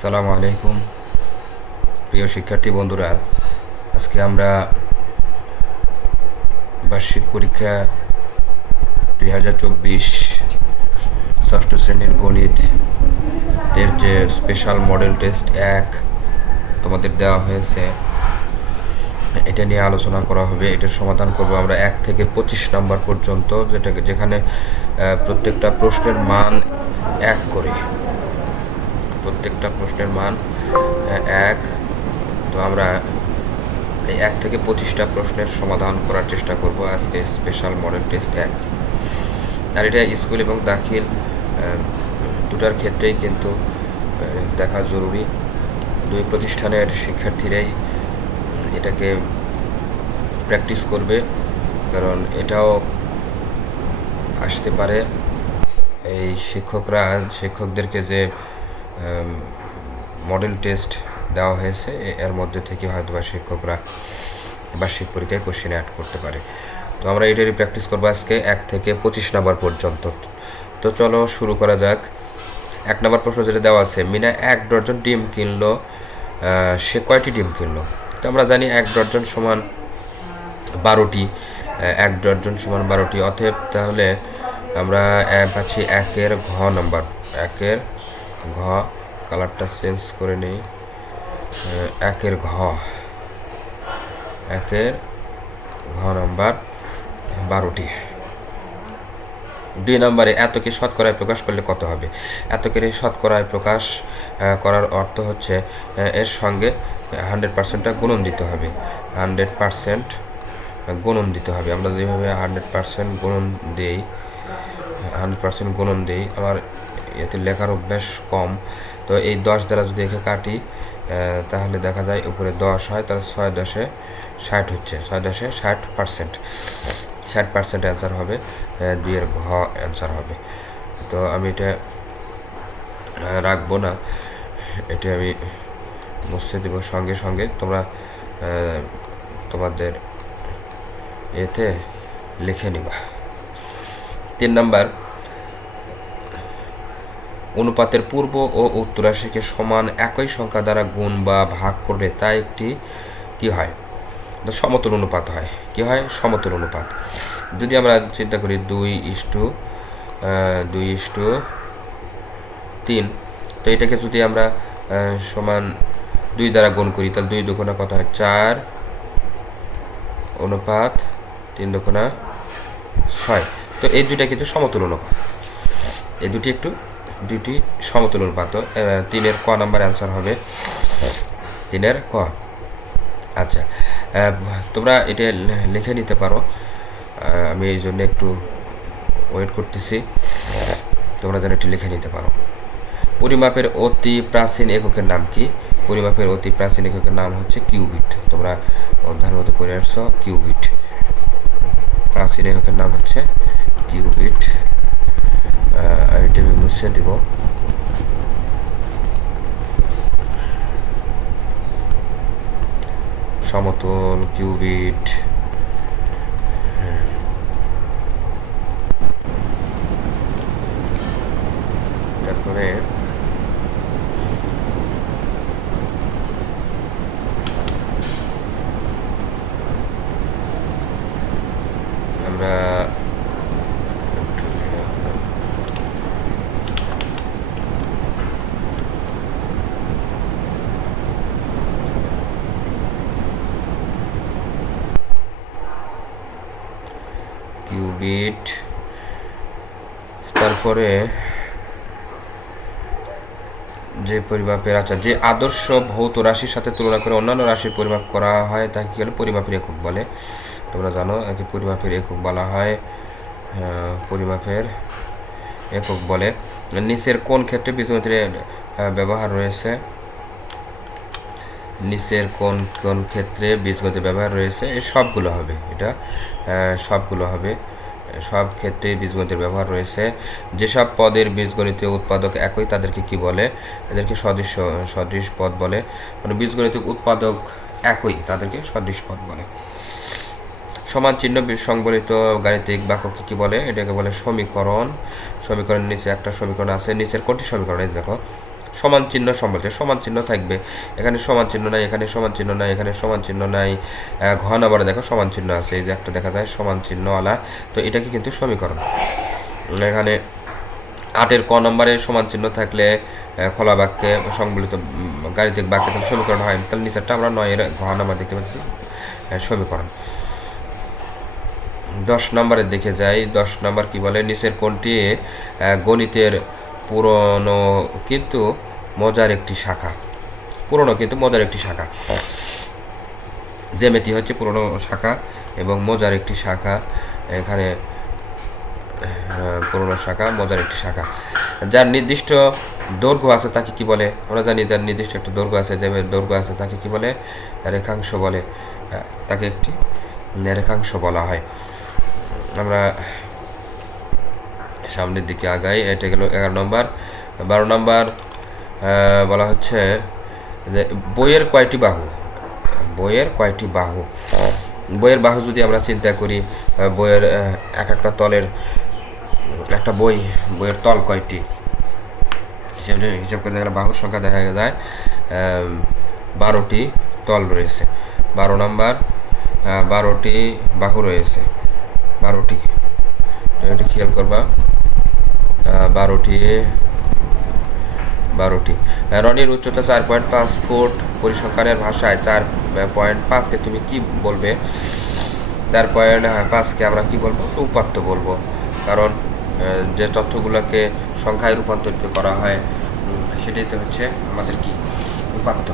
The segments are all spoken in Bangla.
আসসালামু আলাইকুম প্রিয় শিক্ষার্থী বন্ধুরা। আজকে আমরা বার্ষিক পরীক্ষা 2024 ষষ্ঠ শ্রেণীর গণিত এর যে স্পেশাল মডেল টেস্ট 1 তোমাদের দেওয়া হয়েছে, এটা নিয়ে আলোচনা করা হবে। এটার সমাধান করব আমরা 1 থেকে 25 নম্বর পর্যন্ত, যেখানে প্রত্যেকটা প্রশ্নের মান 1 করে, প্রত্যেকটা প্রশ্নের মান 1। তো আমরা এই 1 থেকে 25টা প্রশ্নের সমাধান করার চেষ্টা করব আজকে স্পেশাল মডেল টেস্ট 1। আর এটা স্কুল এবং দাখিল দুটার ক্ষেত্রেই কিন্তু দেখা জরুরি। দুই প্রতিষ্ঠানের শিক্ষার্থীরাই এটাকে প্র্যাকটিস করবে, কারণ এটাও আসতে পারে এই শিক্ষকদেরকে যে মডেল টেস্ট দেওয়া হয়েছে এর মধ্যে থেকে হয়তো বা শিক্ষকরা বার্ষিক পরীক্ষায় কোশ্চেন অ্যাড করতে পারে। তো আমরা এটারই প্র্যাকটিস করবো আজকে 1 থেকে 25 নম্বর পর্যন্ত। তো চলো শুরু করা যাক। 1 নম্বর প্রশ্ন যেটা দেওয়া আছে, মিনা 1 ডজন ডিম কিনলো, সে কয়টি ডিম কিনলো? তো আমরা জানি 1 ডজন সমান 12টি, 1 ডজন সমান 12টি। অতএব তাহলে আমরা পাচ্ছি 1-এর ঘ নম্বর, 1-এর ঘ, কালারটা চেঞ্জ করে নেই, 1-এর ঘ, 1-এর ঘ নম্বর 12টি। 2 নম্বরে এতকে শতকরায় প্রকাশ করলে কত হবে? এতকে শতকরায় প্রকাশ করার অর্থ হচ্ছে এর সঙ্গে 100%টা গুণন দিতে হবে, 100% গুণন দিতে হবে। আমরা যেভাবে 100% গুণন দেই, 100% গুণন দেই, আমার এতে লেখার অভ্যাস কম। তো এই 10 দ্বারা যদি একে কাটি তাহলে দেখা যায় উপরে 10 হয়, তাহলে 6-10-এ 60 হচ্ছে, 6-10-এ 60%, 60% অ্যান্সার হবে, 2-এর ঘ অ্যান্সার হবে। তো আমি এটা রাখবো না, এটা আমি মুছে দেব সঙ্গে সঙ্গে। তোমরা তোমাদের এতে লিখে নিবা। 3 নম্বর, অনুপাতের পূর্ব ও উত্তর রাশিকে সমান একই সংখ্যা দ্বারা গুণ বা ভাগ করলে তা একটি কি হয়? তো সমতুল অনুপাত হয়। কি হয়? সমতুল অনুপাত। যদি আমরা চিন্তা করি 2:3, তো এটাকে যদি আমরা সমান 2 দ্বারা গুণ করি, তাহলে 2 দুগুণা কত হয়? 4 অনুপাত 3 দুগুণা 6। তো এই দুইটা কিন্তু সমতুল অনুপাত, এই দুটি সমতুল অনুপাত। 3-এর ক নাম্বার অ্যান্সার হবে, 3-এর ক। আচ্ছা, তোমরা এটা লিখে নিতে পারো, আমি এই জন্য একটু ওয়েট করতেছি, তোমরা যেন একটু লিখে নিতে পারো। পরিমাপের অতি প্রাচীন এককের নাম কি? পরিমাপের অতি প্রাচীন এককের নাম হচ্ছে কিউবিট। তোমরা অধ্যায়ের মধ্যে পড়ে আসছো কিউবিট, প্রাচীন এককের নাম হচ্ছে কিউবিট। এটা আমি মুছে দিব। সমতল কিউবিট, তারপরে আমরা কিউবিট, তারপরে যে পরিমাপের, আচ্ছা, যে আদর্শ ভৌত রাশির সাথে তুলনা করে অন্যান্য রাশির পরিমাপ করা হয় তাকে কি বলে? পরিমাপের একক বলে। তোমরা জানো একে পরিমাপের একক বলা হয়, পরিমাপের একক বলে। নিচের কোন ক্ষেত্রে বীজগণিতের ব্যবহার রয়েছে? নিচের কোন কোন ক্ষেত্রে বীজগণিতের ব্যবহার রয়েছে? এই সবগুলো হবে, এটা সবগুলো হবে, সব ক্ষেত্রে বীজগণিতের ব্যবহার রয়েছে। যেসব পদের বীজগণিতীয় উৎপাদক একই তাদেরকে কি বলে? এদেরকে সদৃশ পদ বলে। মানে বীজগণিতিক উৎপাদক একই, তাদেরকে সদৃশ পদ বলে। সমান চিহ্ন সংবলিত গাণিতিক বাক্যকে কি বলে? এটাকে বলে সমীকরণ। সমীকরণের নিচে একটা সমীকরণ আছে, নিচের কোনটি সমীকরণ? এই দেখো, সমান চিহ্ন সম্বলতে সমান চিহ্ন থাকবে, এখানে সমান চিহ্ন নাই, এখানে সমান চিহ্ন নাই, এখানে সমান চিহ্ন নাই। ঘ নাম্বারে দেখো সমান চিহ্ন আছে, এই যে একটা দেখা যায় সমান চিহ্নওয়ালা, তো এটাকে কিন্তু সমীকরণ। এখানে 8-এর ক নম্বরে সমান চিহ্ন থাকলে খোলা বাক্যে সংবলিত গাণিতিক বাক্যে তাহলে সমীকরণ হয়, তাহলে নিচেরটা আমরা 9-এর ঘ নাম্বার দেখতে পাচ্ছি সমীকরণ। 10 নম্বরের দিকে যাই। 10 নম্বর কি বলে, নিচের কোনটি গণিতের পুরনো কিন্তু মজার একটি শাখা? পুরনো কিন্তু মজার একটি শাখা। জ্যামিতি হচ্ছে পুরনো শাখা এবং মজার একটি শাখা। এখানে পুরনো শাখা, মজার একটি শাখা। যার নির্দিষ্ট দৈর্ঘ্য আছে তাকে কি বলে? আমরা জানি যার নির্দিষ্ট একটা দৈর্ঘ্য আছে, যে দৈর্ঘ্য আছে তাকে কি বলে? রেখাংশ বলে। তাকে একটি রেখাংশ বলা হয়। আমরা সামনের দিকে আগাই। এটা গেল 11 নম্বর। 12 নম্বর বলা হচ্ছে যে বইয়ের কয়টি বাহু? বইয়ের কয়টি বাহু? বইয়ের বাহু যদি আমরা চিন্তা করি, বইয়ের একটা তলের একটা বইয়ের তল কয়টি হিসাব করে দেখলে বাহুর সংখ্যা দেখা যায় 12টি তল রয়েছে। 12 নম্বর 12টি বাহু রয়েছে, 12টি, এটা খেয়াল করবা। 12টি। রনির উচ্চতা 4.5 ফুট, পরিসংখ্যানের ভাষায় 4.5কে তুমি কি বলবে? 4.5কে আমরা কি বলবো? উপাত্ত বলবো, কারণ যে তথ্যগুলোকে সংখ্যায় রূপান্তরিত করা হয় সেটাই তো হচ্ছে আমাদের কি? উপাত্ত।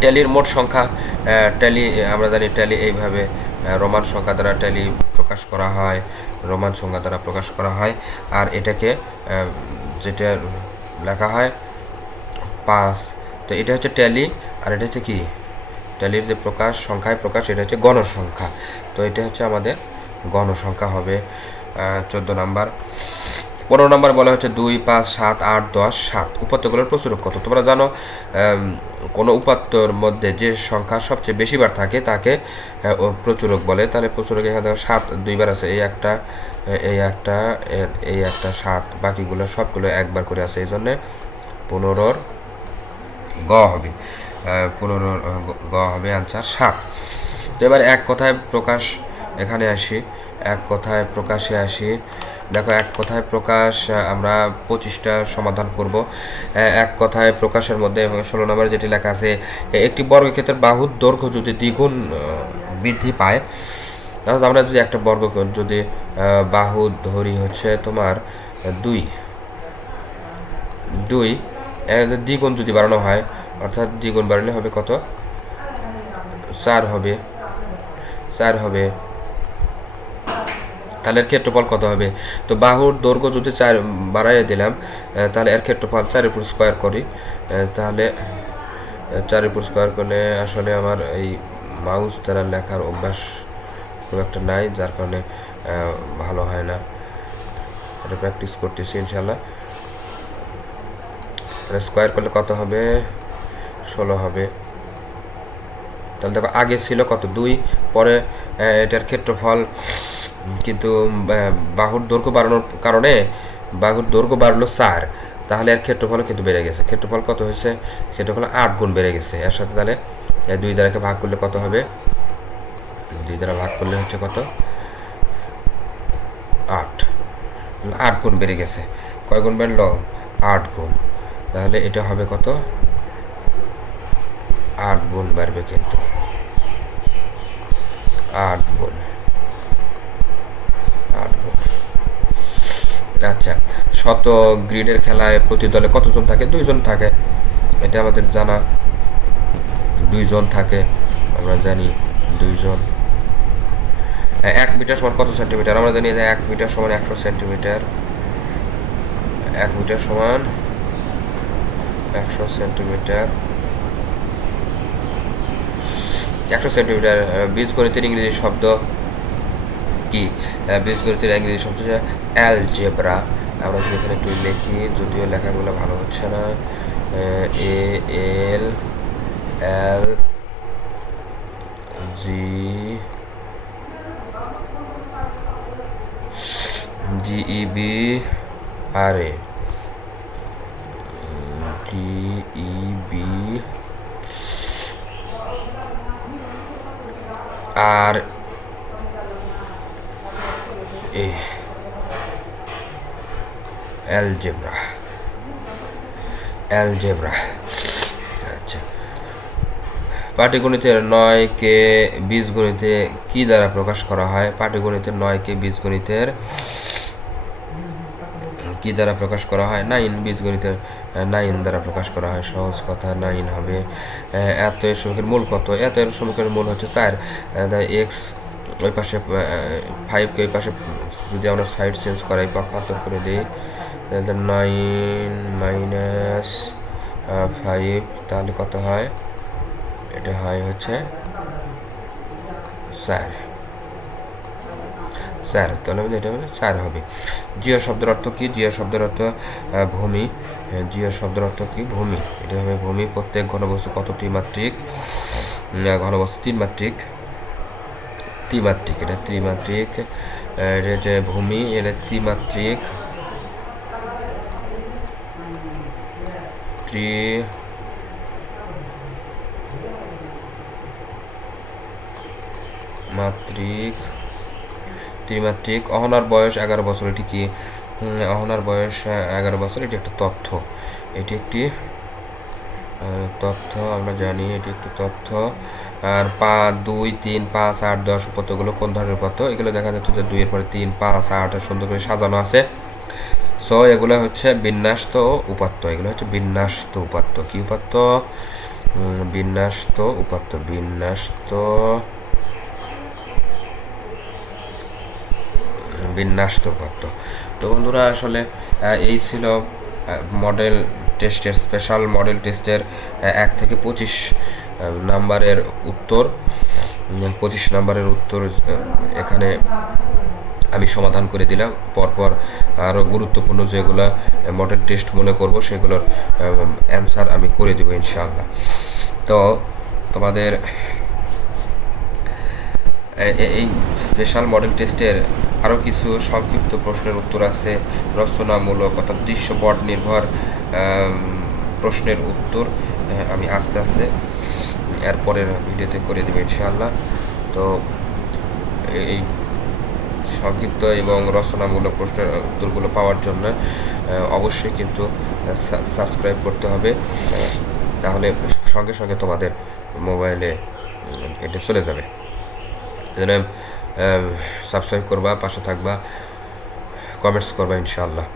ট্যালির মোট সংখ্যা, ট্যালি আমরা জানি ট্যালি এইভাবে রোমান সংখ্যা দ্বারা ট্যালি প্রকাশ করা হয়, রোমান সংখ্যা দ্বারা প্রকাশ করা হয়। আর এটাকে যেটা লেখা হয় 5, তো এটা হচ্ছে ট্যালি। আর এটা হচ্ছে কি? ট্যালির যে প্রকাশ, সংখ্যায় প্রকাশ, এটা হচ্ছে গণসংখ্যা। তো এটা হচ্ছে আমাদের গণসংখ্যা হবে। 14 নম্বর। 15 নম্বর বলা হচ্ছে 2, 5, 7, 8, 10, 7 উপাত্তগুলোর প্রচুরক কত? তোমরা জানো কোনো উপাত্তর মধ্যে যে সংখ্যা সবচেয়ে বেশিবার থাকে তাকে প্রচুরক বলে। তাহলে প্রচুরক এখানে 7 2বার আছে, এই একটা, এই একটা 7, বাকিগুলো সবগুলো একবার করে আছে, এই জন্যে 15 গ হবে। 15 গ হবে আনসার 7। তো এবার এক কথায় প্রকাশ এখানে আসি, এক কথায় প্রকাশে আসি। দেখো এক কথায় প্রকাশ আমরা 25টা সমাধান করব। এক কথায় প্রকাশের মধ্যে 16 নম্বরে যেটি লেখা আছে, একটি বর্গক্ষেত্রের বাহুর দৈর্ঘ্য যদি দ্বিগুণ বৃদ্ধি পায়, তাহলে আমরা যদি একটা যদি বাহু ধরি হচ্ছে তোমার 2, দ্বিগুণ যদি বাড়ানো হয়, অর্থাৎ দ্বিগুণ বাড়লে হবে কত? 4 হবে। তাহলে এর ক্ষেত্রফল কত হবে? তো বাহুর দৈর্ঘ্য যদি 4 বাড়াইয়ে দিলাম, তাহলে এর ক্ষেত্রফল 4 উপর স্কোয়ার করি, তাহলে 4 উপর স্কোয়ার করলে আসলে আমার এই মাউস দ্বারা লেখার অভ্যাস খুব একটা নাই, যার কারণে ভালো হয় না। এটা প্র্যাকটিস করতেছি ইনশাল্লাহ। স্কোয়ার করলে কত হবে? 16 হবে। তাহলে দেখো আগে ছিল কত? 2, পরে এটার ক্ষেত্রফল কিন্তু বাহুর দৈর্ঘ্য বাড়ানোর কারণে বাহুর দৈর্ঘ্য বাড়লো 4, তাহলে এর ক্ষেত্রফলও কিন্তু বেড়ে গেছে। ক্ষেত্রফল কত হয়েছে? ক্ষেত্রফল 8 গুণ বেড়ে গেছে। এর সাথে তাহলে 2 দ্বারাকে ভাগ করলে কত হবে? 2 দ্বারা ভাগ করলে হচ্ছে কত? 8 গুণ বেড়ে গেছে। কয় গুণ বেড়লো? 8 গুণ। তাহলে এটা হবে কত? 8 গুণ বাড়বে, কিন্তু 8 গুণ। আচ্ছা, শত গ্রিডের খেলায় প্রতি দলে কতজন থাকে? 2 জন থাকে, এটা আমাদের জানা। 2 জন থাকে, আমরা জানি 2 জন। 1 মিটার সমান কত সেন্টিমিটার? আমরা জানি যে 1 মিটার সমান 100 সেন্টিমিটার। 1 মিটার সমান 100 সেন্টিমিটার। 100 সেন্টিমিটার বীজগণিতের ইংরেজি শব্দ কি? বীজগণিতের ইংরেজি শব্দ হচ্ছে অ্যালজেব্রা। আমরা যদি এখানে একটু লিখি, যদিও লেখাগুলো ভালো হচ্ছে না, ALGEBRA, DEB আর অ্যালজেব্রা। আচ্ছা, পাটিগণিতের 9কে বীজগণিতে কি দ্বারা প্রকাশ করা হয়? পাটিগণিতের 9কে বীজগণিতের কি দ্বারা প্রকাশ করা হয়? 9 বীজগণিতের 9 দ্বারা প্রকাশ করা হয়। সহজ কথা, 9 হবে। এত এর সমীকরণের মূল কত? এত এর সমীকরণের মূল হচ্ছে 4। এক্স ওই পাশে 5কে ওই পাশে যদি আমরা সাইড চেঞ্জ করাই, পক্ষান্তর করে দিই, তাহলে 9 মাইনাস 5, তাহলে কত হয়? এটা হয় হচ্ছে 4। তাহলে এটা হলে 4 হবে। জিও শব্দের অর্থ কি? জিও শব্দের অর্থ ভূমি। জিও শব্দের অর্থ কি? ভূমি। এটা হবে ভূমি। প্রত্যেক ঘনবস্তু কত ত্রিমাত্রিক? ঘনবস্তু ত্রিমাত্রিক। এটা ত্রিমাত্রিক। এটা যে ভূমি, এটা ত্রিমাত্রিক। ত্রিমাত্রিক। অহনার বয়স 11 বছর। এটি কি? অহনার বয়স 11 বছর। এটি একটা তথ্য। এটি একটি তথ্য, আমরা জানি এটি একটি তথ্য। আর 5, 2, 3, 5, 8, 10 উপাত্তগুলো কোন ধরনের উপাত্ত? এগুলো দেখা যাচ্ছে যে 2 এর পরে 3, 5, 8 সুন্দর করে সাজানো আছে। সো এগুলো হচ্ছে বিন্যাস্ত উপাত্ত। এগুলো হচ্ছে বিন্যাস্ত উপাত্ত। কি উপাত্ত? বিন্যাস্ত উপাত্ত। বিন্যাস্ত উপাত্ত। তো বন্ধুরা, আসলে এই ছিল মডেল টেস্টের, স্পেশাল মডেল টেস্টের 1 থেকে 25 নাম্বারের উত্তর। 25 নাম্বারের উত্তর এখানে আমি সমাধান করে দিলাম। পরপর আরও গুরুত্বপূর্ণ যেগুলো মডেল টেস্ট মনে করব সেগুলোর অ্যান্সার আমি করে দেবো ইনশাআল্লাহ। তো তোমাদের এই স্পেশাল মডেল টেস্টের আরও কিছু সংক্ষিপ্ত প্রশ্নের উত্তর আছে, রচনামূলক অর্থাৎ দৃশ্যপট নির্ভর প্রশ্নের উত্তর আমি আস্তে আস্তে এরপরের ভিডিওতে করে দেবো ইনশাআল্লাহ। তো এই সংক্ষিপ্ত এবং রচনামূলক প্রশ্নের উত্তরগুলো পাওয়ার জন্য অবশ্যই কিন্তু সাবস্ক্রাইব করতে হবে, তাহলে সঙ্গে সঙ্গে তোমাদের মোবাইলে এটা চলে যাবে। এজন্য সাবস্ক্রাইব করবা, পাশে থাকবা, কমেন্টস করবা ইনশাআল্লাহ।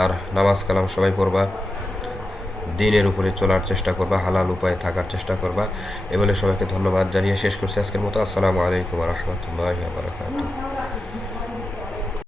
আর নামাজ কালাম সবাই পড়বা, দিনের উপরে চলার চেষ্টা করবা, হালাল উপায়ে থাকার চেষ্টা করবা। এ বলে সবাইকে ধন্যবাদ জানিয়ে শেষ করছি আজকের মতো। আসসালামু আলাইকুম ওয়া রাহমাতুল্লাহি ওয়া বারাকাতুহু।